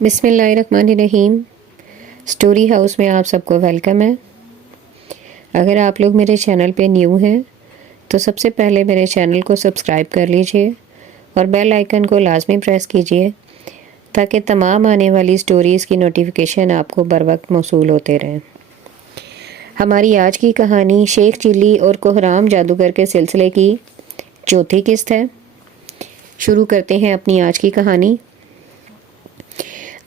بسم اللہ الرحمن الرحیم۔ سٹوری ہاؤس میں آپ سب کو ویلکم ہے۔ اگر آپ لوگ میرے چینل پہ نیو ہیں تو سب سے پہلے میرے چینل کو سبسکرائب کر لیجئے اور بیل آئیکن کو لازمی پریس کیجئے تاکہ تمام آنے والی سٹوریز کی نوٹیفیکیشن آپ کو بر وقت موصول ہوتے رہیں۔ ہماری آج کی کہانی شیخ چلی اور کوہرام جادوگر کے سلسلے کی چوتھی قسط ہے۔ شروع کرتے ہیں اپنی آج کی کہانی۔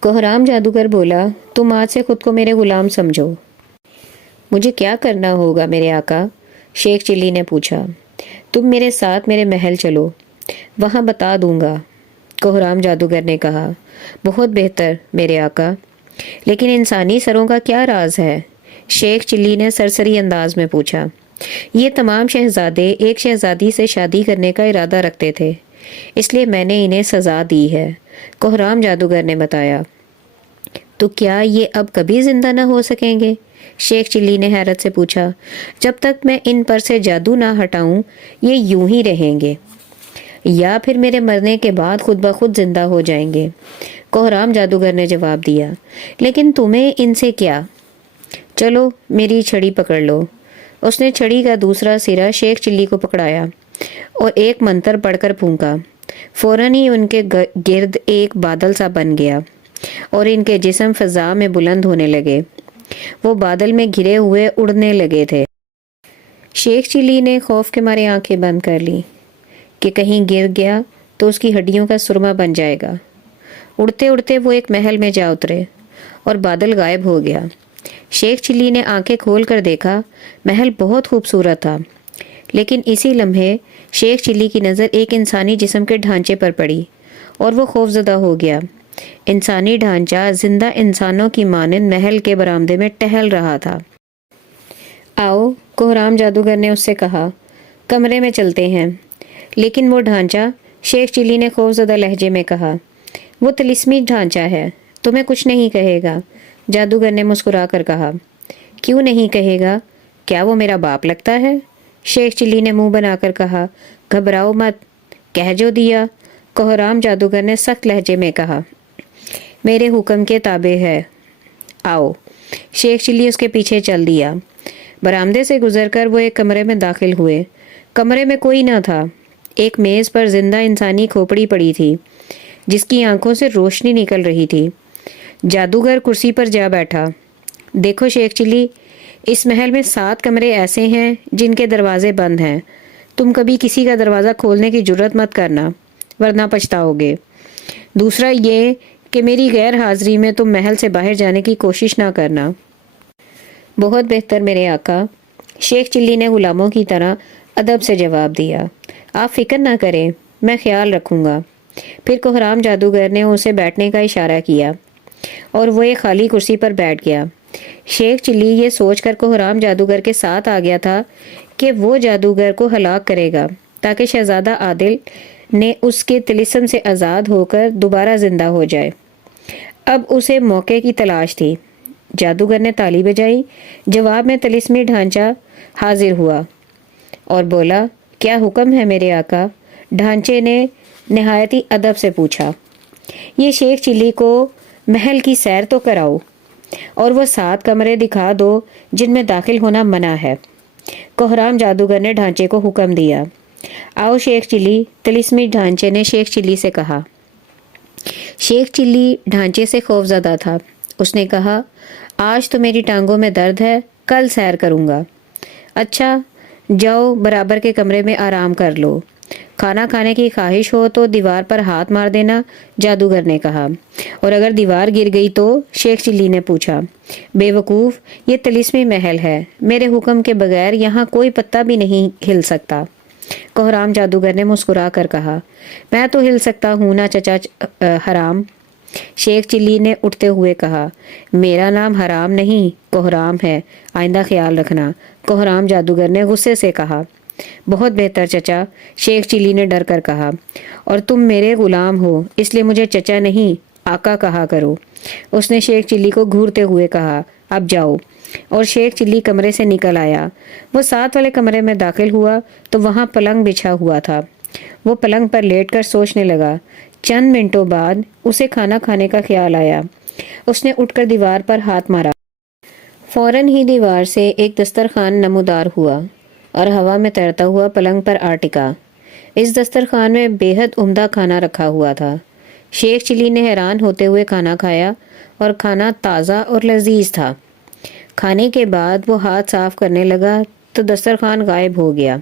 کوہرام جادوگر بولا، تم آج سے خود کو میرے غلام سمجھو۔ مجھے کیا کرنا ہوگا میرے آقا؟ شیخ چلی نے پوچھا۔ تم میرے ساتھ میرے محل چلو، وہاں بتا دوں گا، کوہرام جادوگر نے کہا۔ بہت بہتر میرے آقا، لیکن انسانی سروں کا کیا راز ہے؟ شیخ چلی نے سرسری انداز میں پوچھا۔ یہ تمام شہزادے ایک شہزادی سے شادی کرنے کا ارادہ رکھتے تھے، اس لیے میں نے انہیں سزا دی ہے، کوہرام جادوگر نے بتایا۔ تو کیا یہ اب کبھی زندہ نہ ہو سکیں گے؟ شیخ چلی نے حیرت سے پوچھا۔ جب تک میں ان پر سے جادو نہ ہٹاؤں یہ یوں ہی رہیں گے، یا پھر میرے مرنے کے بعد خود بخود زندہ ہو جائیں گے، کوہرام جادوگر نے جواب دیا۔ لیکن تمہیں ان سے کیا؟ چلو میری چھڑی پکڑ لو۔ اس نے چھڑی کا دوسرا سرا شیخ چلی کو پکڑایا اور ایک منتر پڑھ کر پھونکا۔ فوراً ہی ان کے گرد ایک بادل سا بن گیا اور ان کے جسم فضا میں بلند ہونے لگے۔ وہ بادل میں گھرے ہوئے اڑنے لگے تھے۔ شیخ چلی نے خوف کے مارے آنکھیں بند کر لی کہ کہیں گر گیا تو اس کی ہڈیوں کا سرما بن جائے گا۔ اڑتے اڑتے وہ ایک محل میں جا اترے اور بادل غائب ہو گیا۔ شیخ چلی نے آنکھیں کھول کر دیکھا، محل بہت خوبصورت تھا، لیکن اسی لمحے شیخ چلی کی نظر ایک انسانی جسم کے ڈھانچے پر پڑی اور وہ خوفزدہ ہو گیا۔ انسانی ڈھانچہ زندہ انسانوں کی مانند محل کے برآمدے میں ٹہل رہا تھا۔ آؤ، کوہرام جادوگر نے اس سے کہا، کمرے میں چلتے ہیں۔ لیکن وہ ڈھانچہ، شیخ چلی نے خوفزدہ لہجے میں کہا، وہ طلسمی ڈھانچہ ہے، تمہیں کچھ نہیں کہے گا، جادوگر نے مسکرا کر کہا۔ کیوں نہیں کہے گا؟ کیا وہ میرا باپ لگتا ہے؟ شیخ چلی نے منہ بنا کر کہا۔ گھبراؤ مت، کہہ جو دیا، کوہرام جادوگر نے سخت لہجے میں کہا۔ میرے حکم کے تابع ہے، آؤ۔ شیخ چلی اس کے پیچھے چل دیا۔ برآمدے سے گزر کر وہ ایک کمرے میں داخل ہوئے۔ کمرے میں کوئی نہ تھا۔ ایک میز پر زندہ انسانی کھوپڑی پڑی تھی جس کی آنکھوں سے روشنی نکل رہی تھی۔ جادوگر کرسی پر جا بیٹھا۔ دیکھو شیخ چلی، اس محل میں 7 کمرے ایسے ہیں جن کے دروازے بند ہیں۔ تم کبھی کسی کا دروازہ کھولنے کی جرات مت کرنا، ورنہ پچھتاؤ گے۔ دوسرا یہ کہ میری غیر حاضری میں تم محل سے باہر جانے کی کوشش نہ کرنا۔ بہت بہتر میرے آقا، شیخ چلی نے غلاموں کی طرح ادب سے جواب دیا۔ آپ فکر نہ کریں، میں خیال رکھوں گا۔ پھر کوہرام جادوگر نے اسے بیٹھنے کا اشارہ کیا اور وہ ایک خالی کرسی پر بیٹھ گیا۔ شیخ چلی یہ سوچ کر کوہرام جادوگر کے ساتھ آ گیا تھا کہ وہ جادوگر کو ہلاک کرے گا تاکہ شہزادہ عادل نے اس کے طلسم سے آزاد ہو کر دوبارہ زندہ ہو جائے۔ اب اسے موقع کی تلاش تھی۔ جادوگر نے تالی بجائی۔ جواب میں طلسمی ڈھانچہ حاضر ہوا اور بولا، کیا حکم ہے میرے آقا؟ ڈھانچے نے نہایتی ادب سے پوچھا۔ یہ شیخ چلی کو محل کی سیر تو کراؤ اور وہ 7 کمرے دکھا دو جن میں داخل ہونا منع ہے، کوہرام جادوگر نے ڈھانچے کو حکم دیا۔ آؤ شیخ چلی، طلسمی ڈھانچے نے شیخ چلی سے کہا۔ شیخ چلی ڈھانچے سے خوف زدہ تھا۔ اس نے کہا، آج تو میری ٹانگوں میں درد ہے، کل سیر کروں گا۔ اچھا، جاؤ برابر کے کمرے میں آرام کر لو۔ کھانا کھانے کی خواہش ہو تو دیوار پر ہاتھ مار دینا، جادوگر نے کہا۔ اور اگر دیوار گر گئی تو؟ شیخ چلی نے پوچھا۔ بے وقوف، یہ طلسمی محل ہے، میرے حکم کے بغیر یہاں کوئی پتا بھی نہیں ہل سکتا، کوہرام جادوگر نے مسکرا کر کہا۔ میں تو ہل سکتا ہوں نا چچا حرام، شیخ چلی نے اٹھتے ہوئے کہا۔ میرا نام حرام نہیں، کوہرام ہے، آئندہ خیال رکھنا، کوہرام جادوگر نے غصے سے کہا۔ بہت بہتر چچا، شیخ چلی نے ڈر کر کہا، اور تم میرے غلام ہو اس لیے مجھے چچا نہیں آقا کہا کرو، اس نے شیخ چلی کو گھورتے ہوئے کہا۔ اب جاؤ۔ اور شیخ چلی کمرے سے نکل آیا۔ وہ 7 والے کمرے میں داخل ہوا تو وہاں پلنگ بچھا ہوا تھا۔ وہ پلنگ پر لیٹ کر سوچنے لگا، چند منٹوں بعد اسے کھانا کھانے کا خیال آیا۔ اس نے اٹھ کر دیوار پر ہاتھ مارا۔ فوراً ہی دیوار سے ایک دسترخوان نمودار ہوا اور ہوا میں تیرتا ہوا پلنگ پر آ ٹکا۔ اس دسترخوان میں بے حد عمدہ کھانا رکھا ہوا تھا۔ شیخ چلی نے حیران ہوتے ہوئے کھانا کھایا اور کھانا تازہ اور لذیذ تھا۔ کھانے کے بعد وہ ہاتھ صاف کرنے لگا تو دسترخوان غائب ہو گیا۔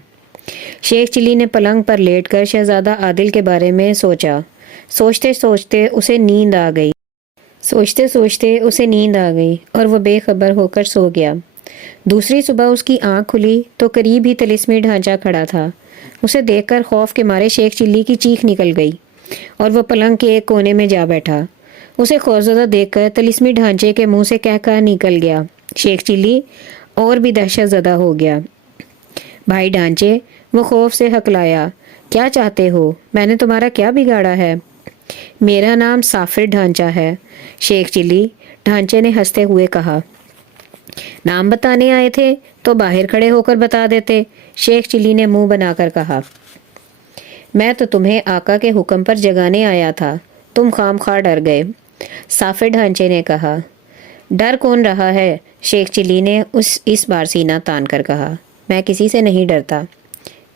شیخ چلی نے پلنگ پر لیٹ کر شہزادہ عادل کے بارے میں سوچا۔ سوچتے سوچتے اسے نیند آ گئی اور وہ بے خبر ہو کر سو گیا۔ دوسری صبح اس کی آنکھ کھلی تو قریب ہی طلسمی ڈھانچہ کھڑا تھا۔ اسے دیکھ کر خوف کے مارے شیخ چلی کی چیخ نکل گئی اور وہ پلنگ کے ایک کونے میں جا بیٹھا۔ اسے خوفزدہ دیکھ کر طلسمی ڈھانچے کے منہ سے کہہ نکل گیا۔ شیخ چلی اور بھی دہشت زدہ ہو گیا۔ بھائی ڈھانچے، وہ خوف سے ہکلایا، کیا چاہتے ہو؟ میں نے تمہارا کیا بگاڑا ہے؟ میرا نام سافر ڈھانچہ ہے، شیخ چلی ڈھانچے نے ہنستے ہوئے کہا۔ نام بتانے آئے تھے تو باہر کھڑے ہو کر بتا دیتے، شیخ چلی نے منہ بنا کر کہا۔ میں تو تمہیں آقا کے حکم پر جگانے آیا تھا، تم خام خواہ ڈر گئے، سافر ڈھانچے نے کہا۔ ڈر کون رہا ہے؟ شیخ چلی نے اس بار سینہ تان کر کہا۔ میں کسی سے نہیں ڈرتا۔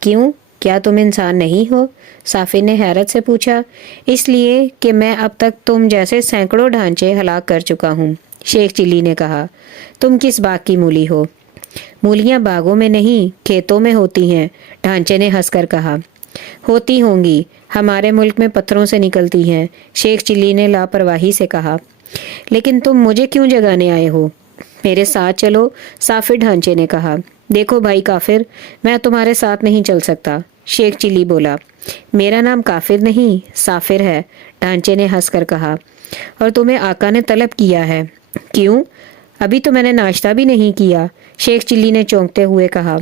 کیوں؟ کیا تم انسان نہیں ہو؟ سافر نے حیرت سے پوچھا۔ اس لیے کہ میں اب تک تم جیسے سینکڑوں ڈھانچے ہلاک کر چکا ہوں، شیخ چلی نے کہا۔ تم کس باغ کی مولی ہو؟ مولیاں باغوں میں نہیں، کھیتوں میں ہوتی ہیں، ڈھانچے نے ہنس کر کہا۔ ہوتی ہوں گی، ہمارے ملک میں پتھروں سے نکلتی ہیں، شیخ چلی نے لاپرواہی سے کہا۔ لیکن تم مجھے کیوں جگانے آئے ہو؟ میرے ساتھ چلو، سافر ڈھانچے نے کہا۔ دیکھو بھائی کافر، میں تمہارے ساتھ نہیں چل سکتا، شیخ چلی بولا۔ میرا نام کافر نہیں، سافر ہے، ڈھانچے نے ہنس کر کہا۔ اور تمہیں آقا نے طلب کیا ہے؟ کیوں؟ ابھی تو میں نے ناشتہ بھی نہیں کیا، شیخ چلی نے چونکتے ہوئے کہا۔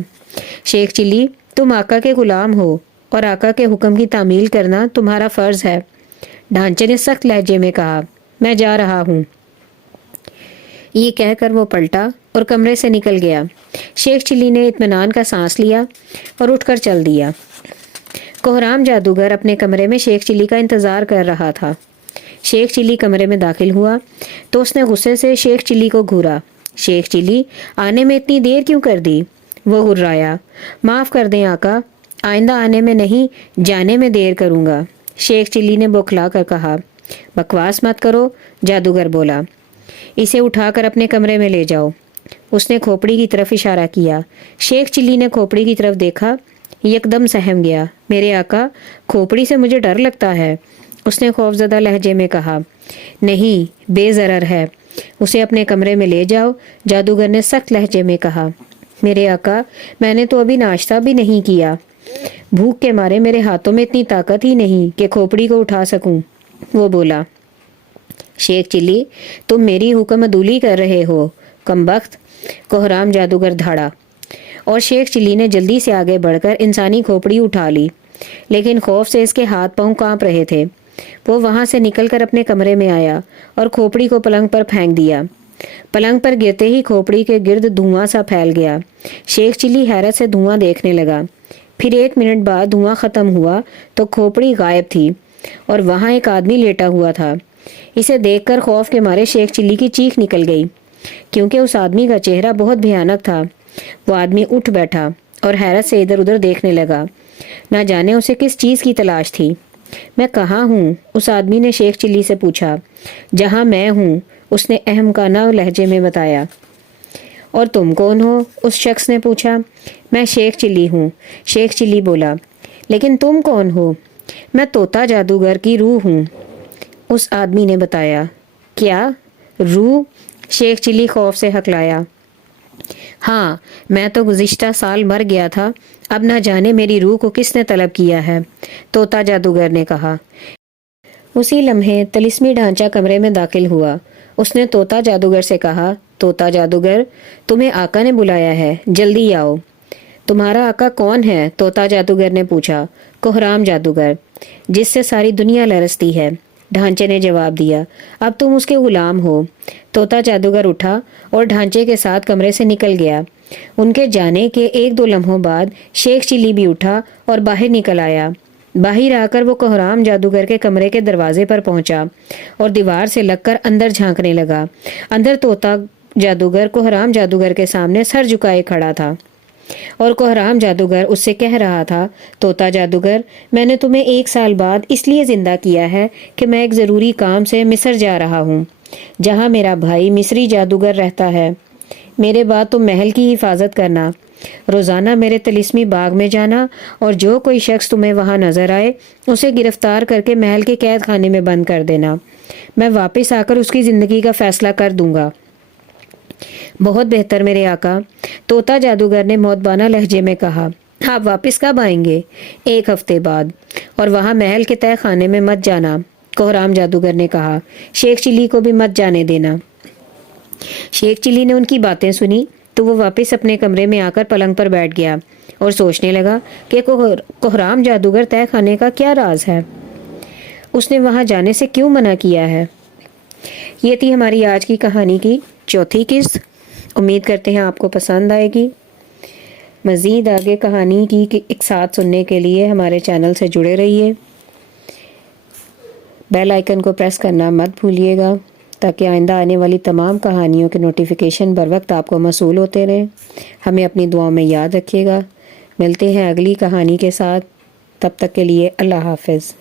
شیخ چلی، تم آقا کے غلام ہو اور آقا کے حکم کی تعمیل کرنا تمہارا فرض ہے، ڈھانچے نے سخت لہجے میں کہا۔ میں جا رہا ہوں، یہ کہہ کر وہ پلٹا اور کمرے سے نکل گیا۔ شیخ چلی نے اطمینان کا سانس لیا اور اٹھ کر چل دیا۔ کوہرام جادوگر اپنے کمرے میں شیخ چلی کا انتظار کر رہا تھا۔ شیخ چلی کمرے میں داخل ہوا تو اس نے غصے سے شیخ چلی کو گھورا۔ شیخ چلی، آنے میں اتنی دیر کیوں کر دی؟ وہ غرایا۔ معاف کر دیں آقا، آئندہ آنے میں نہیں، جانے میں دیر کروں گا، شیخ چلی نے بوکھلا کر کہا۔ بکواس مت کرو، جادوگر بولا۔ اسے اٹھا کر اپنے کمرے میں لے جاؤ، اس نے کھوپڑی کی طرف اشارہ کیا۔ شیخ چلی نے کھوپڑی کی طرف دیکھا، یکدم سہم گیا۔ میرے آقا، کھوپڑی سے مجھے ڈر لگتا ہے، اس نے خوفزدہ لہجے میں کہا۔ نہیں، بے ضرر ہے، اسے اپنے کمرے میں لے جاؤ، جادوگر نے سخت لہجے میں کہا۔ میرے آقا، میں نے تو ابھی ناشتہ بھی نہیں کیا، بھوک کے مارے میرے ہاتھوں میں اتنی طاقت ہی نہیں کہ کھوپڑی کو اٹھا سکوں، وہ بولا۔ شیخ چلی، تم میری حکم عدولی کر رہے ہو، کمبخت، کوہرام جادوگر دھاڑا، اور شیخ چلی نے جلدی سے آگے بڑھ کر انسانی کھوپڑی اٹھا لی، لیکن خوف سے اس کے ہاتھ پاؤں کانپ رہے تھے۔ وہ وہاں سے نکل کر اپنے کمرے میں آیا اور کھوپڑی کو پلنگ پر پھینک دیا۔ پلنگ پر گرتے ہی کھوپڑی کے گرد دھواں سا پھیل گیا۔ شیخ چلی حیرت سے دھواں دیکھنے لگا۔ پھر 1 منٹ بعد دھواں ختم ہوا تو کھوپڑی غائب تھی اور وہاں ایک آدمی لیٹا ہوا تھا۔ اسے دیکھ کر خوف کے مارے شیخ چلی کی چیخ نکل گئی، کیونکہ اس آدمی کا چہرہ بہت بھیانک تھا۔ وہ آدمی اٹھ بیٹھا اور حیرت سے ادھر ادھر دیکھنے لگا، نہ جانے اسے کس چیز کی تلاش تھی۔ میں کہاں ہوں؟ اس آدمی نے شیخ چلی سے پوچھا۔ جہاں میں ہوں، اس نے احمقانہ لہجے میں بتایا۔ اور تم کون ہو؟ اس شخص نے پوچھا۔ میں شیخ چلی ہوں، شیخ چلی بولا۔ لیکن تم کون ہو؟ میں طوطا جادوگر کی روح ہوں، اس آدمی نے بتایا۔ کیا روح؟ شیخ چلی خوف سے ہکلایا۔ ہاں، میں تو گزشتہ سال مر گیا تھا، اب نہ جانے میری روح کو کس نے طلب کیا ہے، طوطا جادوگر نے کہا۔ اسی لمحے طلسمی ڈھانچہ کمرے میں داخل ہوا۔ اس نے طوطا جادوگر سے کہا، طوطا جادوگر، تمہیں آقا نے بلایا ہے، جلدی آؤ۔ تمہارا آقا کون ہے؟ طوطا جادوگر نے پوچھا۔ کوہرام جادوگر، جس سے ساری دنیا لرزتی ہے، ڈھانچے نے جواب دیا۔ اب تم اس کے غلام ہو۔ طوطا جادوگر اٹھا اور ڈھانچے کے ساتھ کمرے سے نکل گیا۔ ان کے جانے کے 1-2 لمحوں بعد شیخ چلی بھی اٹھا اور باہر نکل آیا۔ باہر آ کر وہ کوہرام جادوگر کے کمرے کے دروازے پر پہنچا اور دیوار سے لگ کر اندر جھانکنے لگا۔ اندر طوطا جادوگر کوہرام جادوگر کے سامنے سر جھکائے کھڑا تھا اور کوہرام جادوگر اس سے کہہ رہا تھا، طوطا جادوگر، میں نے تمہیں 1 سال بعد اس لیے زندہ کیا ہے کہ میں ایک ضروری کام سے مصر جا رہا ہوں، جہاں میرا بھائی مصری جادوگر رہتا ہے۔ میرے بعد تم محل کی حفاظت کرنا، روزانہ میرے طلسمی باغ میں جانا اور جو کوئی شخص تمہیں وہاں نظر آئے اسے گرفتار کر کے محل کے قید خانے میں بند کر دینا۔ میں واپس آ کر اس کی زندگی کا فیصلہ کر دوں گا۔ بہت بہتر میرے آقا، طوطا جادوگر نے مودبانہ لہجے میں کہا۔ آپ واپس کب آئیں گے؟ 1 ہفتے بعد، اور وہاں محل کے تہہ خانے میں مت جانا، کوہرام جادوگر نے کہا۔ شیخ چلی کو بھی مت جانے دینا۔ شیخ چلی نے ان کی باتیں سنی تو وہ واپس اپنے کمرے میں آ کر پلنگ پر بیٹھ گیا اور سوچنے لگا کہ کوہرام جادوگر تہہ خانے کا کیا راز ہے، اس نے وہاں جانے سے کیوں منع کیا ہے۔ یہ تھی ہماری آج کی کہانی کی 4تھی قسط۔ امید کرتے ہیں آپ کو پسند آئے گی۔ مزید آگے کہانی کی ایک ساتھ سننے کے لیے ہمارے چینل سے جڑے رہیے۔ بیل آئیکن کو پریس کرنا مت بھولیے گا تاکہ آئندہ آنے والی تمام کہانیوں کے نوٹیفیکیشن بر وقت آپ کو موصول ہوتے رہیں۔ ہمیں اپنی دعاؤں میں یاد رکھیے گا۔ ملتے ہیں اگلی کہانی کے ساتھ، تب تک کے لیے اللہ حافظ۔